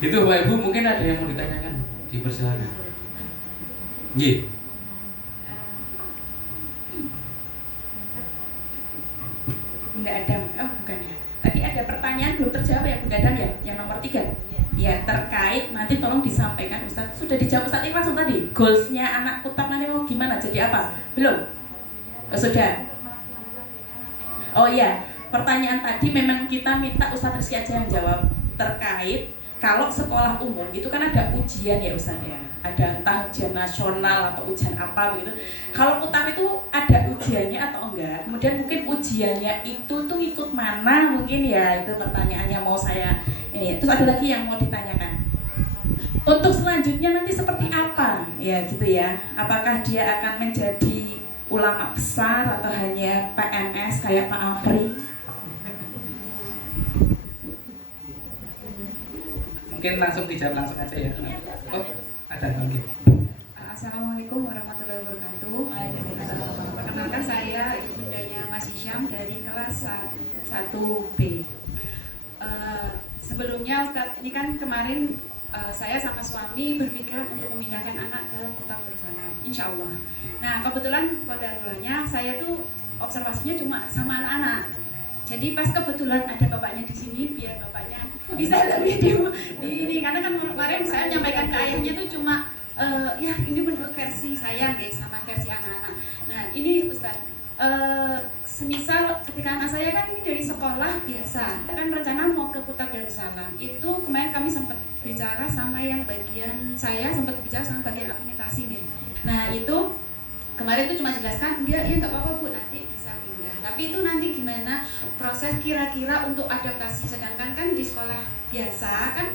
Itu Bapak Ibu mungkin ada yang mau ditanyakan, dipersilakan. Nggih. Bunda Adam, oh bukan ya. Tadi ada pertanyaan belum terjawab ya Bunda Adam ya, yang nomor 3. Ya terkait nanti tolong disampaikan Ustaz. Sudah dijawab Ustaz ini langsung tadi. Goalsnya anak kutab nanti mau gimana? Jadi apa? Belum? Oh, sudah. Oh iya, pertanyaan tadi memang kita minta Ustaz Rizky aja yang jawab terkait kalau sekolah umum itu kan ada ujian ya Ustaz ya. Ada entah ujian nasional atau ujian apa begitu. Kalau kutab itu ada ujiannya atau enggak? Kemudian mungkin ujiannya itu tuh ikut mana mungkin ya, itu pertanyaannya mau saya ini. Terus ada lagi yang mau ditanyakan. Untuk selanjutnya nanti seperti apa? Ya gitu ya. Apakah dia akan menjadi ulama besar atau hanya PNS kayak Pak Afri? Mungkin langsung dijawab langsung aja ya. Oh, ada mungkin. Assalamualaikum warahmatullahi wabarakatuh. Perkenalkan saya ibundanya Mas Isyam dari kelas 1B. Sebelumnya Ustadz, ini kan kemarin saya sama suami berpikiran untuk memindahkan anak ke Kutab Darussalam, insya Allah. Nah kebetulan kodarulanya saya tuh observasinya cuma sama anak-anak. Jadi pas kebetulan ada bapaknya di sini, biar bapaknya bisa lebih di ini, karena kan kemarin saya menyampaikan ke ayahnya tuh cuma ya ini menurut versi saya guys, sama versi anak-anak. Nah ini Ustaz, semisal ketika anak saya kan ini dari sekolah biasa, kan rencana mau ke Kutab Darussalam. Itu kemarin kami sempat bicara sama yang bagian, saya sempat bicara sama bagian administrasi nih. Nah itu kemarin tuh cuma jelaskan, dia ya nggak apa-apa Bu, nanti bisa pindah. Tapi itu nanti gimana proses kira-kira untuk adaptasi, sedangkan kan di sekolah biasa kan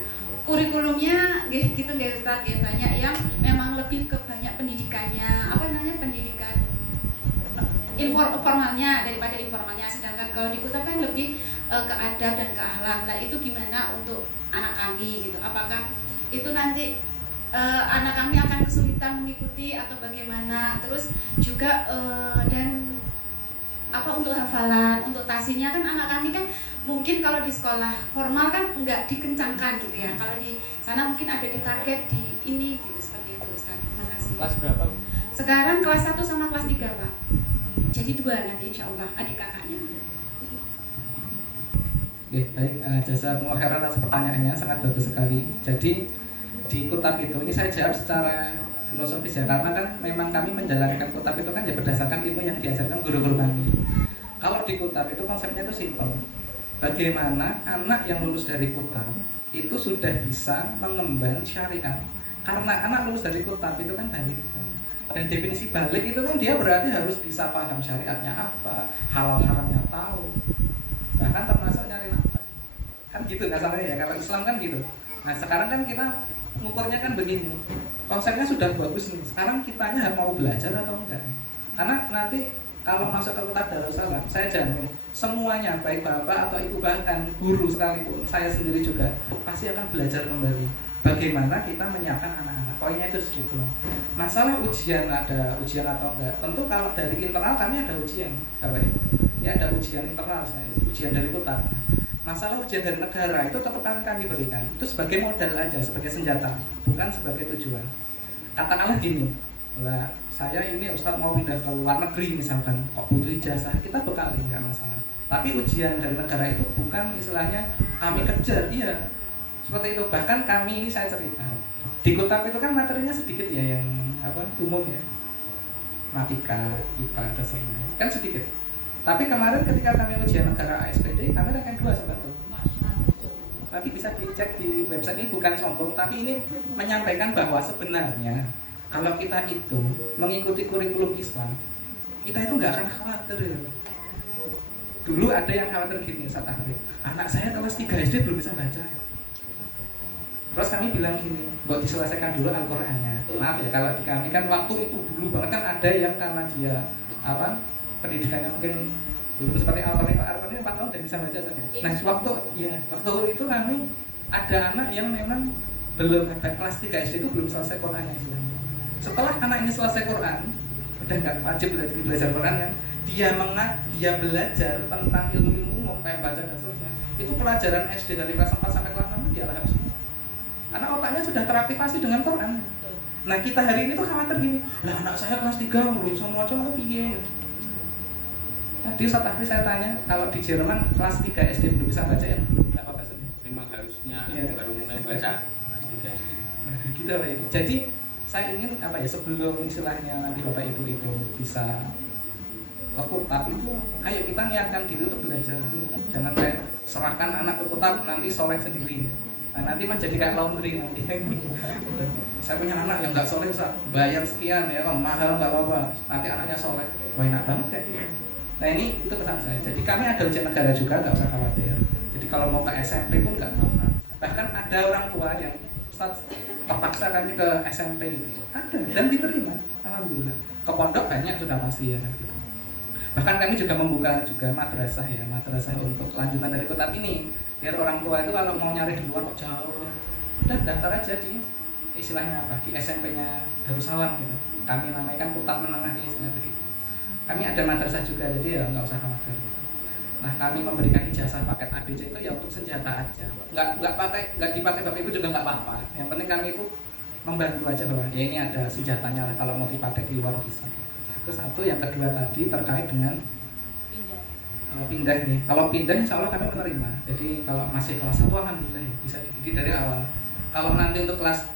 kurikulumnya gitu nggak Ustaz, ya banyak yang memang lebih ke banyak pendidikannya, apa namanya, pendidikan informalnya daripada informalnya, sedangkan kalau di Kutab kan lebih ke adab dan ke akhlak. Nah itu gimana untuk anak kami gitu, apakah itu nanti anak kami akan kesulitan mengikuti atau bagaimana? Terus juga dan apa untuk hafalan, untuk tasinya kan anak kami kan mungkin kalau di sekolah formal kan nggak dikencangkan gitu ya. Kalau di sana mungkin ada di target di ini gitu, seperti itu Ustaz. Terima kasih. Kelas berapa? Sekarang kelas 1 sama kelas 3 Pak. Jadi 2 nanti insya Allah adik kakaknya. Oke, baik, jasa khairan atas pertanyaannya, sangat bagus sekali. Jadi di Kutab itu, ini saya jawab secara filosofis ya, karena kan memang kami menjalankan Kutab itu kan ya berdasarkan ilmu yang diajarkan guru-guru kami. Kalau di Kutab itu konsepnya itu simpel. Bagaimana anak yang lulus dari Kutab itu sudah bisa mengemban syariat. Karena anak lulus dari Kutab itu kan balik. Dan definisi balik itu kan dia berarti harus bisa paham syariatnya apa, halal haramnya tahu, bahkan termasuk nyari nafkah. Kan gitu kasarnya ya, kalau Islam kan gitu. Nah sekarang kan kita ngukurnya kan begini, konsepnya sudah bagus nih, sekarang kitanya harus mau belajar atau enggak. Karena nanti kalau masuk ke Kutab Darussalam, saya jamin semuanya, baik bapak atau ibu, bahkan guru sekalipun, saya sendiri juga pasti akan belajar kembali bagaimana kita menyiapkan anak-anak. Poinnya itu situ. Masalah ujian, ada ujian atau enggak, tentu kalau dari internal kami ada ujian, Bapak Ibu. Ya ada ujian internal, ujian dari Kutab. Masalah ujian dari negara itu tetap kami berikan. Itu sebagai modal aja, sebagai senjata, bukan sebagai tujuan. Katakanlah gini, lah saya ini Ustadz mau pindah ke luar negeri misalkan, kok butuh ijazah, kita bekali, nggak masalah. Tapi ujian dari negara itu bukan istilahnya kami kejar, iya seperti itu. Bahkan kami ini, saya cerita di Kutab itu kan materinya sedikit ya, yang apa umum ya, matematika, IPA, dasarnya kan sedikit. Tapi kemarin ketika kami ujian negara ASPD, kami ranking 2 sebetulnya. Nanti bisa dicek di website, ini bukan sombong, tapi ini menyampaikan bahwa sebenarnya kalau kita itu mengikuti kurikulum Islam, kita itu nggak akan khawatir ya. Dulu ada yang khawatir gini, Ustaz Ahri, anak saya kelas 3 SD belum bisa baca. Terus kami bilang gini, buat diselesaikan dulu Al-Qur'annya. Maaf ya, kalau di kami kan waktu itu dulu banget kan ada yang karena dia apa pendidikannya mungkin belum seperti Al-Qur'an 4 tahun dan bisa baca saja. Nah waktu itu kami ada anak yang memang belum kelas 3 SD itu belum selesai Qur'annya. Setelah anak ini selesai Quran, udah nggak wajib belajar Quran kan, dia belajar tentang ilmu umum kayak baca dan seterusnya. Itu pelajaran SD dari kelas 4 sampai kelas 6 dia lahir semua. sudah teraktivasi dengan Quran. Nah kita hari ini tuh khawatir gini, lah anak saya kelas 3 belum sama aja mau piye. Tadi saat akhir saya tanya, kalau di Jerman kelas 3 SD belum bisa baca ya? Nggak apa-apa saja. Memang harusnya Ya. baru mulai baca kelas 3. Nah, gitu lah itu. Jadi saya ingin apa ya, sebelum istilahnya nanti Bapak Ibu itu bisa ke kutab itu, ayo kita niatkan diri untuk belajar dulu. Jangan kayak serahkan anak ke kutab nanti soleh sendiri. Nah, nanti menjadi kayak laundry nanti. Saya punya anak yang nggak soleh, bayar sekian ya, mahal nggak apa-apa. Nanti anaknya soleh, wah enak banget kayak gitu. Nah ini itu pesan saya. Jadi kami ada ujian negara juga, nggak usah khawatir. Jadi kalau mau ke SMP pun nggak apa-apa. Bahkan ada orang tua yang Ustaz, terpaksa kami ke SMP itu, ada dan diterima, alhamdulillah. Ke pondok banyak sudah pasti ya. Gitu. Bahkan kami juga membuka juga madrasah ya, madrasah untuk lanjutan dari kutab ini. Biar orang tua itu kalau mau nyari di luar kok jauh, udah daftar aja di istilahnya apa, di SMP-nya Darussalam gitu. Kami namaikan kutab menengah istilahnya begitu. Kami ada madrasah juga, jadi ya nggak usah khawatir. Nah kami memberikan ijazah paket ABC itu ya untuk senjata aja, nggak dipakai Bapak Ibu juga nggak apa-apa. Yang penting kami itu membantu aja bahwa ya ini ada senjatanya lah, kalau mau dipakai di luar bisa. Terus satu, yang kedua tadi terkait dengan pindah ini. Kalau pindah insya Allah kami menerima. Jadi kalau masih kelas 1 alhamdulillah ya, bisa dididik dari awal. Kalau nanti untuk kelas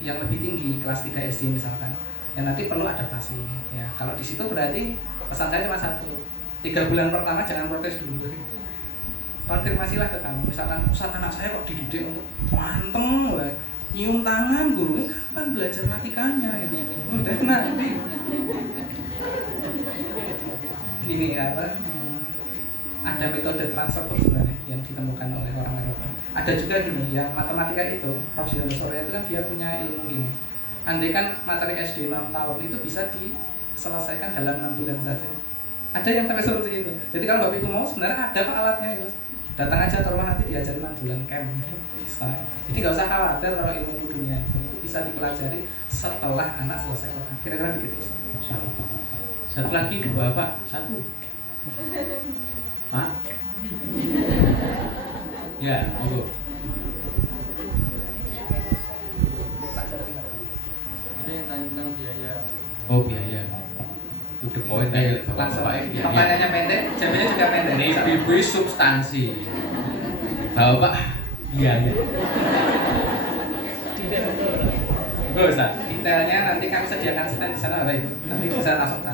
yang lebih tinggi, kelas 3 SD misalkan, ya nanti perlu adaptasi. Ya kalau di situ berarti pesan saya cuma satu, 3 bulan pertama jangan protes dulu. Konfirmasilah ke kamu. Misalkan Ustaz, anak saya kok dididik untuk manteng, nyium tangan, gurunya kapan belajar matikanya? Udah nanti. Ini apa? Ada metode transfer sebenarnya yang ditemukan oleh orang Eropa. Ada juga gini, yang matematika itu, Prof. Surya itu kan dia punya ilmu gini. Andai kan materi SD 6 tahun itu bisa diselesaikan dalam 6 bulan saja. Ada yang sampai seperti itu. Jadi kalau Bapak Ibu mau, sebenarnya ada Pak alatnya itu. Datang aja ke rumah nanti diajari 6 bulan camp. Bisa. Jadi nggak usah khawatir kalau ilmu dunia itu bisa dipelajari setelah anak selesai Quran. Kira-kira begitu. Satu lagi, Bapak, satu. Pak? Ya, monggo. Ada yang tanya tentang biaya. Oh, biaya. To the point aja. Langsung Bapak, biaya. pertanyaannya pendek, jawabnya juga pendek. Ini bibi substansi. Bapak, biaya. Enggak usah. Detailnya nanti kami sediakan stand di sana Bapak Ibu. Nanti bisa langsung tanya.